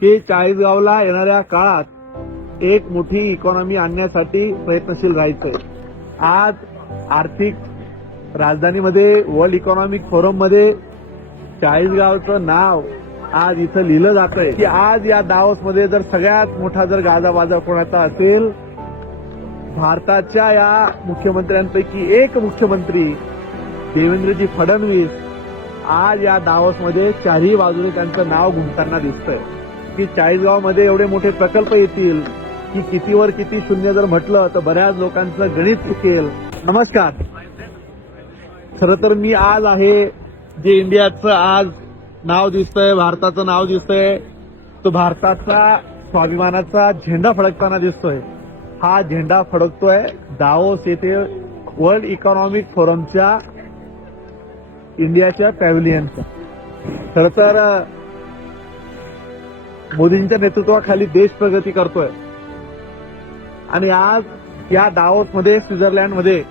की चाळीसगावला येणाऱ्या काळात एक मोठी इकॉनॉमी आणण्यासाठी प्रयत्नशील राहायचंय. आज आर्थिक राजधानीमध्ये वर्ल्ड इकॉनॉमिक फोरममध्ये चाळीसगावचं नाव आज इथं लिहिलं जातंय की आज या दावोसमध्ये जर सगळ्यात मोठा जर गाजावाजा कोणाचा असेल, भारताच्या या मुख्यमंत्र्यांपैकी एक मुख्यमंत्री देवेंद्रजी फडणवीस आज या दावोसमध्ये चारही बाजूने त्यांचं नाव घुमताना दिसतंय की चाळीसगावमध्ये एवढे मोठे प्रकल्प येतील की कितीवर किती शून्य जर म्हटलं तर बऱ्याच लोकांचं गणित चुकेल. नमस्कार. खरं तर मी आज आहे जे इंडियाचं आज नाव दिसतंय, भारताचं नाव दिसतंय, तो भारताचा स्वाभिमानाचा झेंडा फडकताना दिसतोय. हा झेंडा फडकतोय दावोस येथे वर्ल्ड इकॉनॉमिक फोरमच्या इंडियाच्या पॅव्हिलियनचा. खरं तर मोदींच्या नेतृत्वाखाली देश प्रगती करतोय आणि आज या दावोसमध्ये स्वित्झर्लंडमध्ये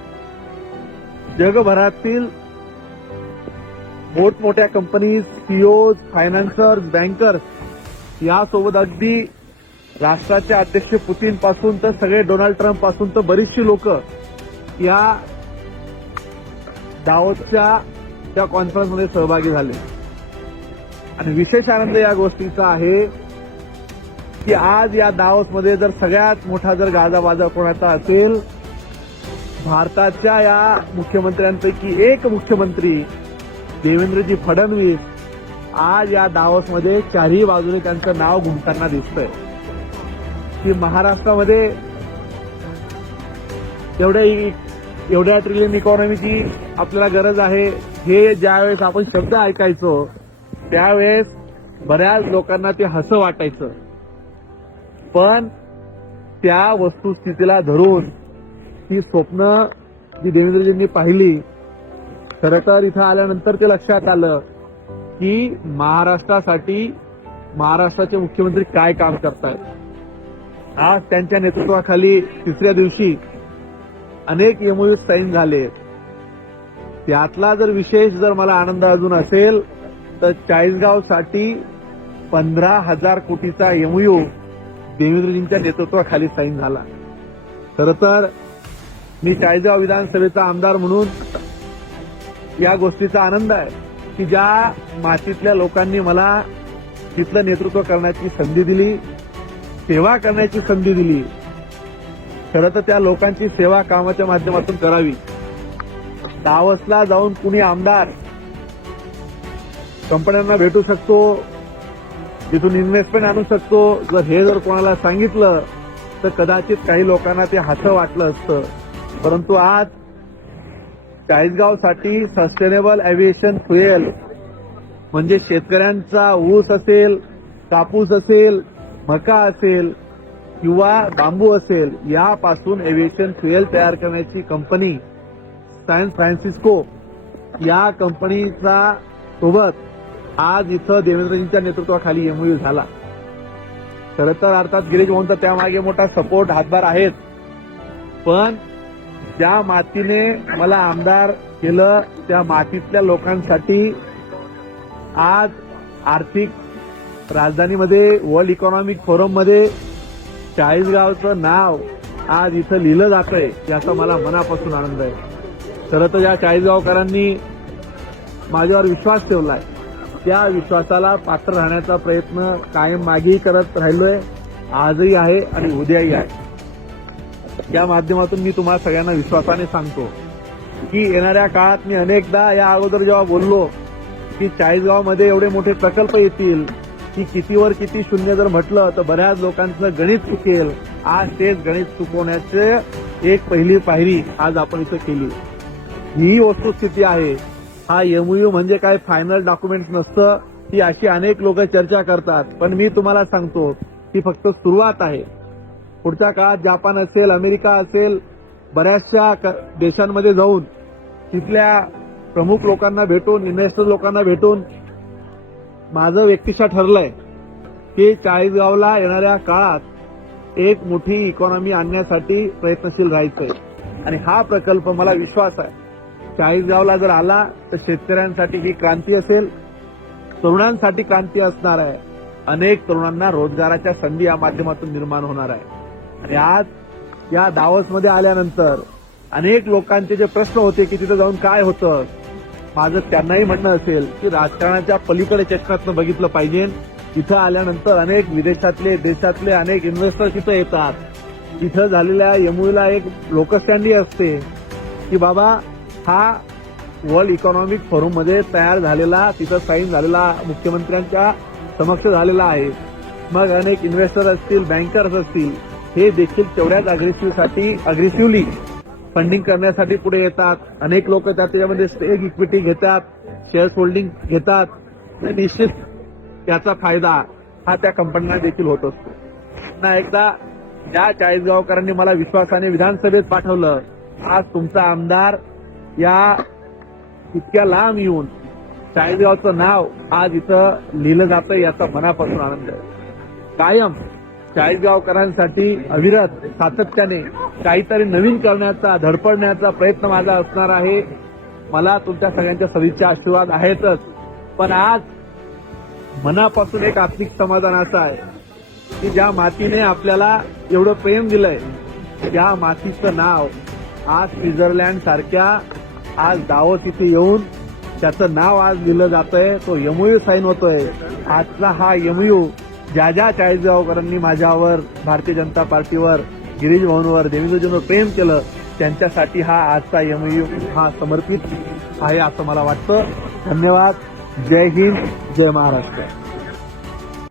जगभरातील मोठमोठ्या कंपनीज, सीईओज, फायनान्सर्स, बँकर्स यासोबत अगदी राष्ट्राचे अध्यक्ष पुतीन पासून तर सगळे डोनाल्ड ट्रम्प पासून तर बरीचशी लोक या दावोसच्या त्या कॉन्फरन्समध्ये सहभागी झाले. आणि विशेष आनंद या गोष्टीचा आहे की आज या दावोसमध्ये जर सगळ्यात मोठा जर गाजावाजा कोणाचा असेल, भारताच्या या मुख्यमंत्र्यांपैकी एक मुख्यमंत्री देवेंद्रजी फडणवीस आज या दावोसमध्ये चारही बाजूने त्यांचं नाव घुमताना दिसतंय की महाराष्ट्रामध्ये एवढ्या ट्रिलियन इकॉनॉमीची आपल्याला गरज आहे. हे ज्यावेळेस आपण शब्द ऐकायचो त्यावेळेस बऱ्याच लोकांना ते हसं वाटायचं, पण त्या वस्तुस्थितीला धरून ही स्वप्न जी देवेंद्रजींनी पाहिली, खरं तर इथं आल्यानंतर ते लक्षात आलं की महाराष्ट्रासाठी महाराष्ट्राचे मुख्यमंत्री काय काम करतायत. आज त्यांच्या नेतृत्वाखाली तिसऱ्या दिवशी अनेक एमओयू साईन झाले. त्यातला जर विशेष जर मला आनंद अजून असेल तर चाळीसगावसाठी 15,000 कोटीचा एमओयू देवेंद्रजींच्या नेतृत्वाखाली साईन झाला. खरं तर मी चाळीसगाव विधानसभेचा आमदार म्हणून या गोष्टीचा आनंद आहे की ज्या मातीतल्या लोकांनी मला तिथलं नेतृत्व करण्याची संधी दिली, सेवा करण्याची संधी दिली. खरं तर त्या लोकांची सेवा कामाच्या माध्यमातून करावी. दावोसला जाऊन कुणी आमदार कंपन्यांना भेटू शकतो, तिथून इन्व्हेस्टमेंट आणू शकतो, जर कोणाला सांगितलं तर कदाचित काही लोकांना ते हसं वाटलं असतं. परंतु आज चाळीसगावसाठी सस्टेनेबल एव्हिएशन फ्युएल म्हणजे शेतकऱ्यांचा ऊस असेल, कापूस असेल, मका असेल किंवा बांबू असेल यापासून एव्हिएशन फ्युएल तयार करण्याची कंपनी सॅन फ्रान्सिस्को या कंपनीचा सोबत आज इथं देवेंद्रजींच्या नेतृत्वाखाली एमओयू झाला. खरं तर अर्थात गिरीश भाऊंचा त्यामागे मोठा सपोर्ट हातभार आहेत, पण ज्या मातीने मला आमदार केलं त्या मातीतल्या लोकांसाठी आज आर्थिक राजधानीमध्ये वर्ल्ड इकॉनॉमिक फोरममध्ये चाळीसगावचं नाव आज इथं लिहिलं जातंय याचा मला मनापासून आनंद आहे. खरं तर या चाळीसगावकरांनी माझ्यावर विश्वास ठेवलाय, त्या विश्वासाला पात्र राहण्याचा प्रयत्न कायम मागेही करत राहिलोय, आजही आहे आणि उद्याही आहे. या माध्यमातून मी तुम्हाला सगळ्यांना विश्वासाने सांगतो की येणाऱ्या काळात मी अनेकदा या अगोदर जेव्हा बोललो की चाळीसगावमध्ये एवढे मोठे प्रकल्प येतील की कितीवर किती शून्य जर म्हटलं तर बऱ्याच लोकांचं गणित चुकेल, आज तेच गणित चुकवण्याचे एक पहिली पायरी आज आपण इथं केली. ही वस्तुस्थिती आहे. हा एमओयू म्हणजे काय फायनल डॉक्युमेंट नसतं, ती अशी अनेक लोक चर्चा करतात, पण मी तुम्हाला सांगतो ती फक्त सुरुवात आहे. पुढच्या काळात जापान असेल, अमेरिका असेल, बऱ्याचशा देशांमध्ये जाऊन तिथल्या प्रमुख लोकांना भेटून, इन्व्हेस्टर लोकांना भेटून माझं व्यक्तिशः ठरलंय की चाळीसगावला येणाऱ्या काळात एक मोठी इकॉनॉमी आणण्यासाठी प्रयत्नशील राहायचंय. आणि हा प्रकल्प मला विश्वास आहे चाळीसगावला जर आला तर शेतकऱ्यांसाठी ही क्रांती असेल, तरुणांसाठी क्रांती असणार आहे, अनेक तरुणांना रोजगाराच्या संधी या माध्यमातून निर्माण होणार आहे। आणि आज या दावोसमध्ये आल्यानंतर अनेक लोकांचे जे प्रश्न होते की तिथे जाऊन काय होतं, माझं त्यांनाही म्हणणं असेल की राजकारणाच्या पलीकडे चष्म्यातनं बघितलं पाहिजे। इथं आल्यानंतर अनेक विदेशातले देशातले अनेक इन्व्हेस्टर्स इथं येतात। इथं झालेल्या एमओयूला एक लोकशाही असते की बाबा हा वर्ल्ड इकॉनॉमिक फोरम मध्ये तयार झालेला, तिथं साईन झालेला, मुख्यमंत्र्यांच्या समक्ष झालेला आहे। मग अनेक इन्व्हेस्टर असतील, बँकर्स असतील, हे देखील तेवढ्याच अग्रेसिव्हली फंडिंग करण्यासाठी पुढे येतात। अनेक लोक त्याच्यामध्ये स्टेक इक्विटी घेतात, शेअर्स होल्डिंग घेतात। निश्चित त्याचा फायदा हा त्या कंपन्यांना देखील होत असतो। पुन्हा एकदा ज्या चाळीसगावकरांनी मला विश्वासाने विधानसभेत पाठवलं, आज तुमचा आमदार या इतक्या लांब येऊन चाळीसगावचं नाव आज इथं लिहिलं जातं, याचा मनापासून आनंद आहे। कायम चाळीसगावकरांसाठी अविरत सातत्याने काहीतरी नवीन करण्याचा, धडपडण्याचा प्रयत्न माझा असणार आहे। मला तुमच्या सगळ्यांच्या सदिच्छा आशीर्वाद आहेतच, पण आज मनापासून एक आत्मिक समाधान असं आहे की ज्या मातीने आपल्याला एवढं प्रेम दिलंय, त्या मातीचं नाव आज स्वित्झर्लंड सारख्या आज दावोस इथे येऊन त्याचं नाव आज लिहिलं जातंय, तो एमओयू साईन होतोय। आजचा हा एमओयू ज्या ज्या चाळीसगावकरांनी माझ्यावर, भारतीय जनता पार्टीवर, गिरीश भाऊंवर, देवेंद्रजींवर प्रेम केलं, त्यांच्यासाठी हा आजचा एमओयू हा समर्पित आहे असं मला वाटतं। धन्यवाद। जय हिंद, जय महाराष्ट्र।